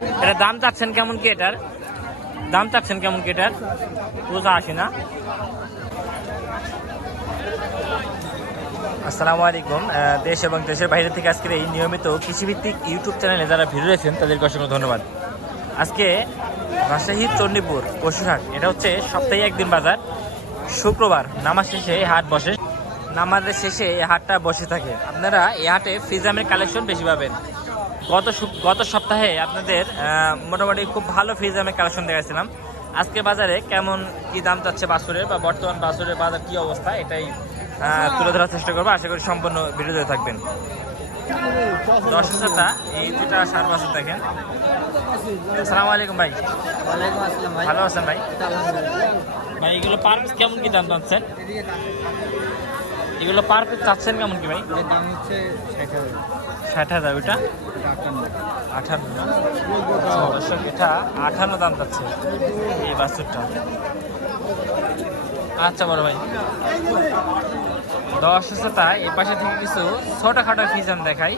এটা দাম চাচ্ছেন কেমন কি? এটার দাম চাচ্ছেন কেমন কি? এটার 85 না? আসসালামু আলাইকুম। দেশ এবং দেশের বাইরে থেকে আজকের এই নিয়মিত কৃষিভিত্তিক ইউটিউব চ্যানেলে যারা ভিডিও দেখছেন তাদেরকে অসংখ্য ধন্যবাদ। আজকে রাজশাহী চণ্ডীপুর পশুহাট, এটা হচ্ছে সপ্তাহে একদিন বাজার। শুক্রবার নামাজ শেষে এই হাট বসে। নামাজের শেষে এই হাটটা বসে থাকে। আপনারা এই হাটে ফ্রিজামের কালেকশন বেশি পাবেন। গত সপ্তাহে আপনাদের মোটামুটি খুব ভালো ফ্রিজামের কালেকশন দেখাচ্ছিলাম। আজকে বাজারে কেমন কি দাম চাচ্ছে বাছুরের, বা বর্তমান বাছুরের বাজার কি অবস্থা, এটাই তুলে ধরার চেষ্টা করবো। আশা করি সম্পূর্ণ ভিডিওতে থাকবেন। দর্শকতা এই দুটা সার বাছুর দেখেন। আসসালামু আলাইকুম ভাই। ওয়ালাইকুম আসসালাম ভাই। ভালো আছেন ভাই? ভাই এগুলো পার পিস কেমন কি দাম চাচ্ছেন? এগুলো পার পিস চাচ্ছেন কেমন কি ভাই? দাম হচ্ছে 60,000। ওইটা 58 না? দর্শক এটা 58 দাম চাচ্ছে এই বাছুরটা। আচ্ছা বড় ভাই, দর্শকতা এই পাশে থেকে কিছু ছোটখাটো ফিজাম দেখাই।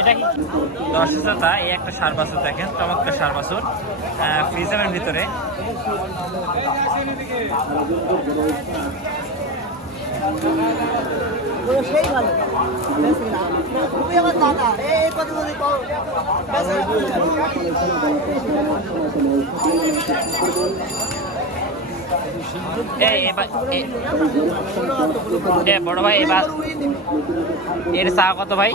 এটা কি দর্শকতা? এই একটা সার বাছুর দেখেন, চমৎকার সার বাছুর ফ্রিজামের ভিতরে। বড় ভাই এবার এর চা কত ভাই?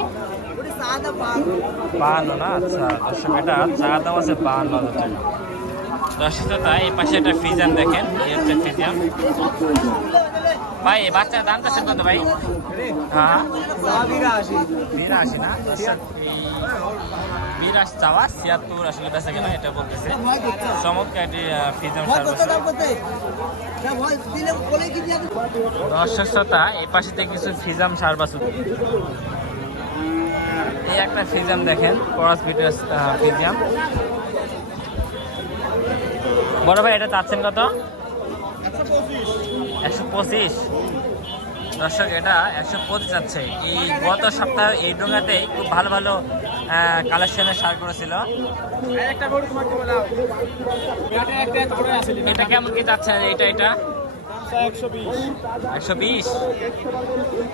52 না? আচ্ছা দর্শক, এটা চা দাম আছে 52,000 টাকা। দর্শকতা এই পাশে একটা ফ্রিজাম দেখেন, এই হচ্ছে ফ্রিজাম। ভাই বাচ্চার দাম চাচ্ছেন কত ভাই? হ্যাঁ 82 না? দর্শক এই 82 চাওয়া, 76 আসলে বেচা কেনা, এটা বলতেছে। চমৎকার একটি ফ্রিজাম সার্ভিস। দর্শকতা এই পাশে থেকে কিছু ফ্রিজাম সার্ভিস। এই একটা ফ্রিজাম দেখেন, ক্রস বিটের ফ্রিজাম। বড় ভাই এটা চাচ্ছেন কত? 125। দর্শক এটা 125 যাচ্ছে। এই গত সপ্তাহে এই ডোঙ্গাতে খুব ভালো ভালো কালেকশনের সার করেছিল। এটা কেমন কি যাচ্ছে? এটা 120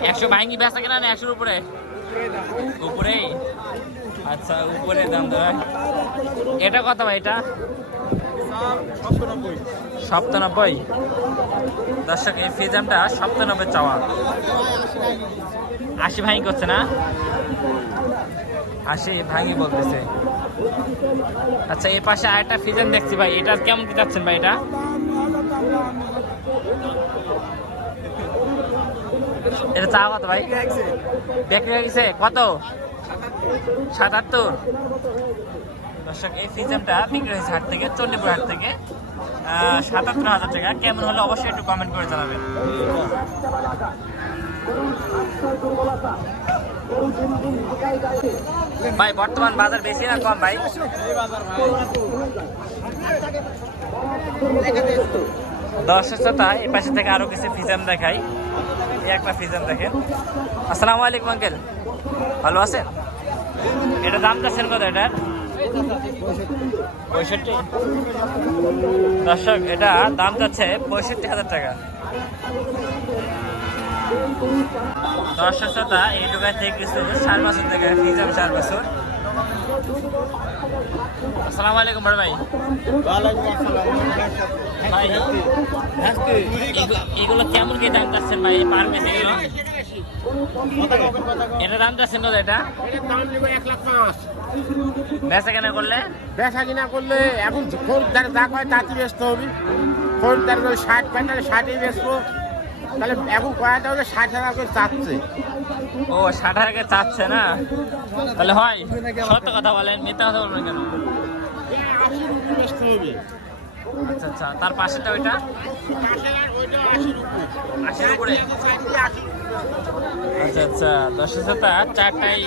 100 ভাঙি বেচা কেনা না 100-র উপরে? উপরেই। আচ্ছা উপরে দাম দেওয়া। এটা কত ভাই? এটা 97। দর্শক এই ফ্রিজামটা 97 চাওয়া। 80 ভাঙি করছে না? 80 ভাঙি বলতেছে। আচ্ছা এই পাশে আরেকটা ফ্রিজাম দেখছি ভাই, এটা কেমন কি যাচ্ছেন ভাই? এটা চা কত ভাই? বিক্রি হয়ে গেছে কত? 77। দর্শক এই ফ্রিজামটা বিক্রি হয়েছে হাট থেকে, চণ্ডীপুর হাট থেকে 77,000 টাকা। কেমন হলো অবশ্যই একটু কমেন্ট করে জানাবেন। ভাই বর্তমান বাজার বেশি না কম ভাই? দর্শকতা এই পাশে থেকে আরো কিছু ফ্রিজাম দেখাই। এই একটা ফ্রিজাম দেখেন। আসসালামু আলাইকুম আঙ্কেল, ভালো আছেন? এটা দাম চাচ্ছেন কত? এটার 65। দর্শক এটা দাম যাচ্ছে 65,000 টাকা। দর্শকতা এই দোকান থেকে কিছু সার বাছুর দেখে, ফ্রিজাম সার বাছুর। আসসালামু আলাইকুম বড় ভাই। ভাই এগুলো কেমন কি দাম চাচ্ছেন ভাই পার পিস? এটা দাম চাচ্ছেন কত? এটা বেচা কেনা করলে এখন খরিদ্দার যা কয় তাঁতি বেচতে হবে। খরিদ্দার 60 পেটালে 60ই বেচবো, তাহলে এখন কয়া যাবে 60,000 করে চাচ্ছে। ও 60,000 করে চাচ্ছে না? তাহলে হয়? সত্য কথা বলেন, মিথ্যা কথা বলবেন কেন? বেচতে হবে। আচ্ছা আচ্ছা, তার পাশেটা ওইটা 80-র উপরে। আচ্ছা আচ্ছা, 10,000 চারটাই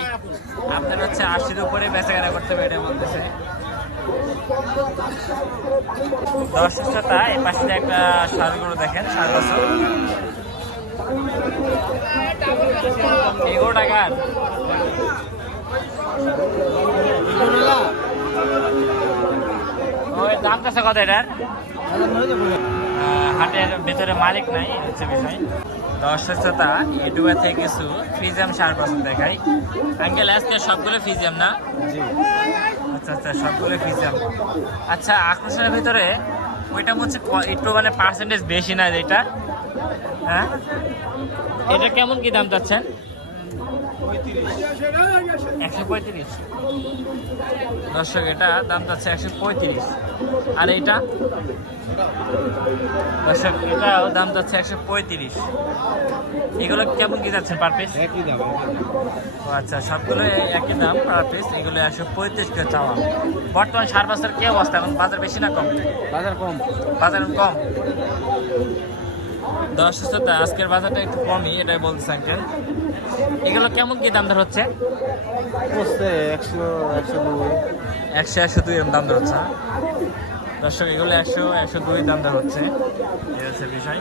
আপনার হচ্ছে 80-র উপরে বেচা কেনা করতে হবে, এটা বলতেছে। দর্শক শ্রোতা এই পাশে যে একটা ষাঁড় গরু দেখেন, 7 বছর। এই গরুটা কার? ওই দাম কাছে কত এটার? হাটের ভেতরে মালিক নাই, হচ্ছে বিষয়। দর্শক শ্রোতা ইউটিউবে থেকে কিছু ফিজিয়াম 7% দেখাই। আঙ্কেল আজকে সবগুলো ফিজিয়াম না? আচ্ছা আচ্ছা, সবগুলো ফিজিয়াম। আচ্ছা, আকর্ষণের ভিতরে ওইটা হচ্ছে একটু মানে পার্সেন্টেজ বেশি না এটা? হ্যাঁ, এটা কেমন কি দাম চাচ্ছেন? 135। দর্শক এটা দাম চাচ্ছে 135। আর এইটা দর্শক এটাও দাম চাচ্ছে 135। এগুলো কেমন কি যাচ্ছেন পার পিস? একই দাম। ও আচ্ছা, সবগুলো একই দাম পার পিস। এগুলো 135 করে চাওয়া। বর্তমান 7 বছর কি অবস্থা এখন? বাজার বেশি না কম? বাজার কম। বাজার কম। দর্শক শ্রোতা আজকের বাজারটা একটু কমই, এটাই বলতেছে আঙ্কেল। এগুলো কেমন কি দাম দর হচ্ছে? 100-102 এরকম দাম দর হচ্ছে। দর্শক এগুলো 100-102 দাম দর হচ্ছে, এই হচ্ছে বিষয়।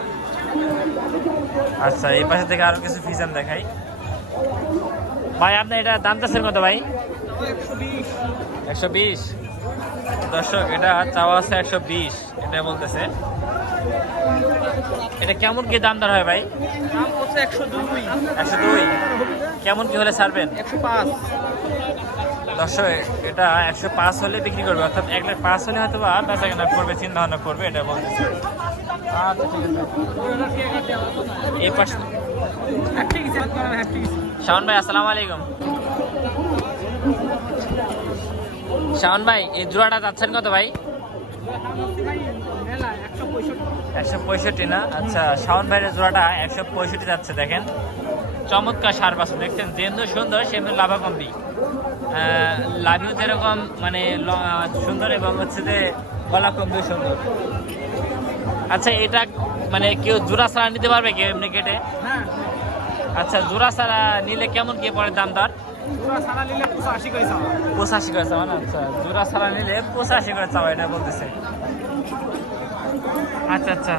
আচ্ছা, এই পাশে থেকে আরো কিছু ফিজাম দেখাই। ভাই আপনার এটা দাম চাচ্ছেন কত ভাই? 120। দর্শক এটা চাওয়া আছে 120, এটা বলতেছে। এটা কেমন কি দাম দর হয় ভাই? দাম হচ্ছে 102। 102 কেমন কি হলে ছাড়বেন? 105। দর্শক এটা 105 হলে বিক্রি করবে, অর্থাৎ 105 হলে হয়তো বা বেচা কেনা করবে, চিন্তা ভাবনা করবে, এটা বলতেছে। আচ্ছা ঠিক আছে। এই পাশে শাওন ভাই, আসসালামু আলাইকুম। শাওন ভাই এই জোড়াটা যাচ্ছেন কত ভাই? 165 না? আচ্ছা, শাওন ভাইয়ের জোড়াটা 165 যাচ্ছে। দেখেন চমৎকার 7 বছর, দেখছেন যেমন সুন্দর সেমনি লাভাকম্বি। লাভিও যেরকম মানে সুন্দর এবং হচ্ছে যে গলা কম্বিও সুন্দর। আচ্ছা, এটা মানে কেউ জোড়া ছাড়া নিতে পারবে কেউ এমনি কেটে? আচ্ছা, জোড়া ছাড়া নিলে কেমন কি পড়ে দাম দর? 85 করে চাওয়া না? আচ্ছা, জোড়া ছাড়া নিলে 85 করে চাওয়া, এটা বলতেছে। আচ্ছা আচ্ছা,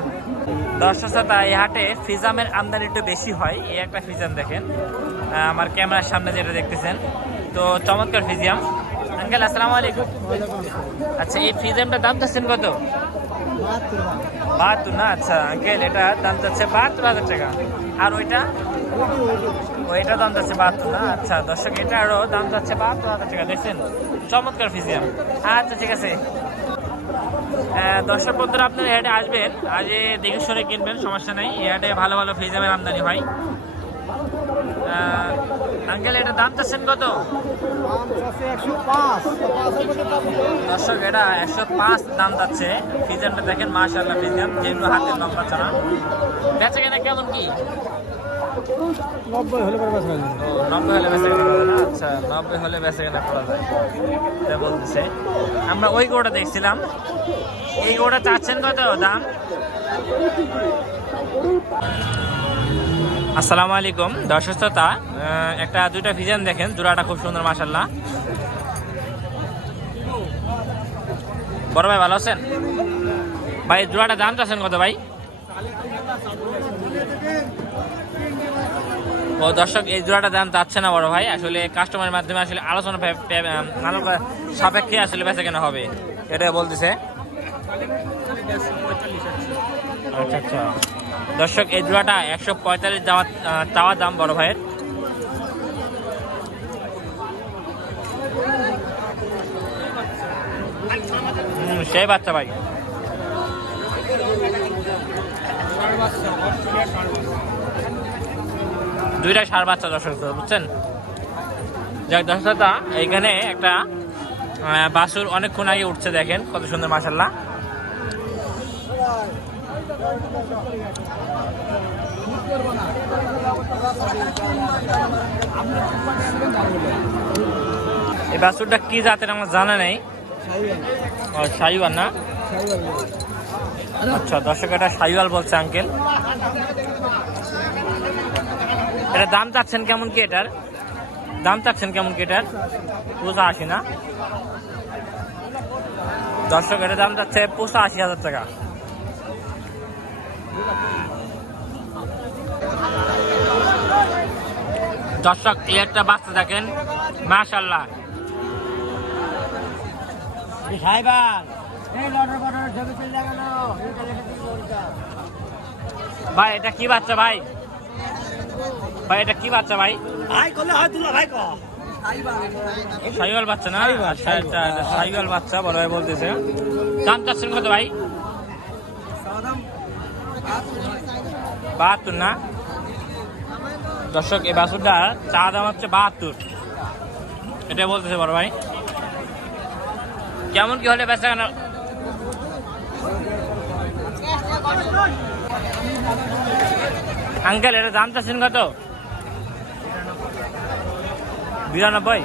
দর্শক শ্রোতা এই হাটে ফিজামের আমদানি একটু বেশি হয়। এই একটা ফিজাম দেখেন আমার ক্যামেরার সামনে যেটা দেখতেছেন, তো চমৎকার ফিজিয়াম। আঙ্কেল আসসালামু আলাইকুম। আচ্ছা, এই ফিজিয়ামটার দাম চাচ্ছেন কত? 72 না? আচ্ছা আঙ্কেল এটা দাম চাচ্ছে 72,000 টাকা। আর ওইটা দাম যাচ্ছে 72 না? আচ্ছা দর্শক এটারও দাম যাচ্ছে 72,000 টাকা। দেখছেন চমৎকার ফিজিয়াম। আচ্ছা ঠিক আছে, দর্শক বন্ধুরা আপনারা এই হাটে আসবেন, আজ দেখে শুনে কিনবেন, সমস্যা নেই। এই হাটে ভালো ভালো ফিজিয়ামের আমদানি হয়। আঙ্কেল এটা দাম চাচ্ছেন কত? দর্শক এটা 105 দাম যাচ্ছে। ফিজিয়ামটা দেখেন মাশাআল্লাহ, ফিজিয়াম যেগুলো হাতের লম্বা ছাড়া। বেচা কেনা কেমন কি? 90 হলে বেচা কেনা। 90 হলে বেচা কেনা হবে না? আচ্ছা, 90 হলে বেচা কেনা করা যায়, এটা বলতেছে। আমরা ওই গরুটা দেখছিলাম, এই গরুটা চাচ্ছেন কত দাম? আসসালামু আলাইকুম দর্শক শ্রোতা, একটা দুইটা ফিজিয়াম দেখেন, জোড়াটা খুব সুন্দর মাশাআল্লাহ। বড় ভাই ভালো আছেন? ভাই জোড়াটা দাম চাচ্ছেন কত ভাই? ও দর্শক এই জোড়াটা দাম চাচ্ছে না বড় ভাই, আসলে কাস্টমারের মাধ্যমে আসলে আলোচনা সাপেক্ষে আসলে বেচা কেনা হবে, এটা বলতেছে। আচ্ছা আচ্ছা, দর্শক এই জোড়াটা 145 চাওয়া দাম বড় ভাইয়ের। সেই বাচ্চা ভাই, দুইটা ষাঁড় বাচ্চা দর্শক, বুঝছেন? যাক দর্শক, এইখানে একটা বাছুর অনেকক্ষণ আগে উঠছে, দেখেন কত সুন্দর মাশাআল্লাহ। এই বাছুরটা কি জাতের আমার জানা নেই। শাহিওয়াল না? আচ্ছা দর্শক এটা শাহিওয়াল বলছে আঙ্কেল। এটা দাম চাচ্ছেন কেমন কি? এটার দাম চাচ্ছেন কেমন কি? এটার 85 না? দর্শক এটার দাম যাচ্ছে 85,000 টাকা। দর্শক এই একটা বাচ্চা দেখেন, মাশাআল্লাহ। ভাই এটা কি বাচ্চা ভাই? ভাই এটা কি বাচ্চা ভাই? শাহিওয়াল বাচ্চা না? আচ্ছা আচ্ছা, এটা শাহিওয়াল বাচ্চা বড় ভাই বলতেছে। দাম চাচ্ছেন কত ভাই? 72 না? দর্শক এই বাছুরটা চা দাম হচ্ছে 72, এটা বলতেছে বড় ভাই। কেমন কি হলে বেচা কেনা? আঙ্কেল এটা দাম চাচ্ছেন কত? 92।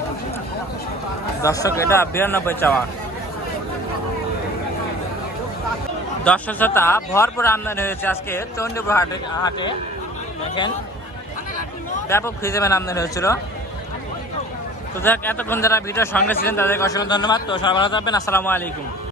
দর্শক এটা 92 চাওয়া। দর্শক শ্রোতা ভরপুর আমদানি হয়েছে আজকে চণ্ডীপুর হাটে। দেখেন ব্যাপক ফিজেমের আমদানি হয়েছিল। তো দেখ এতক্ষণ যারা ভিডিওর সঙ্গে ছিলেন তাদেরকে অসংখ্য ধন্যবাদ। তো সবাই ভালো থাকবেন, আসসালামু আলাইকুম।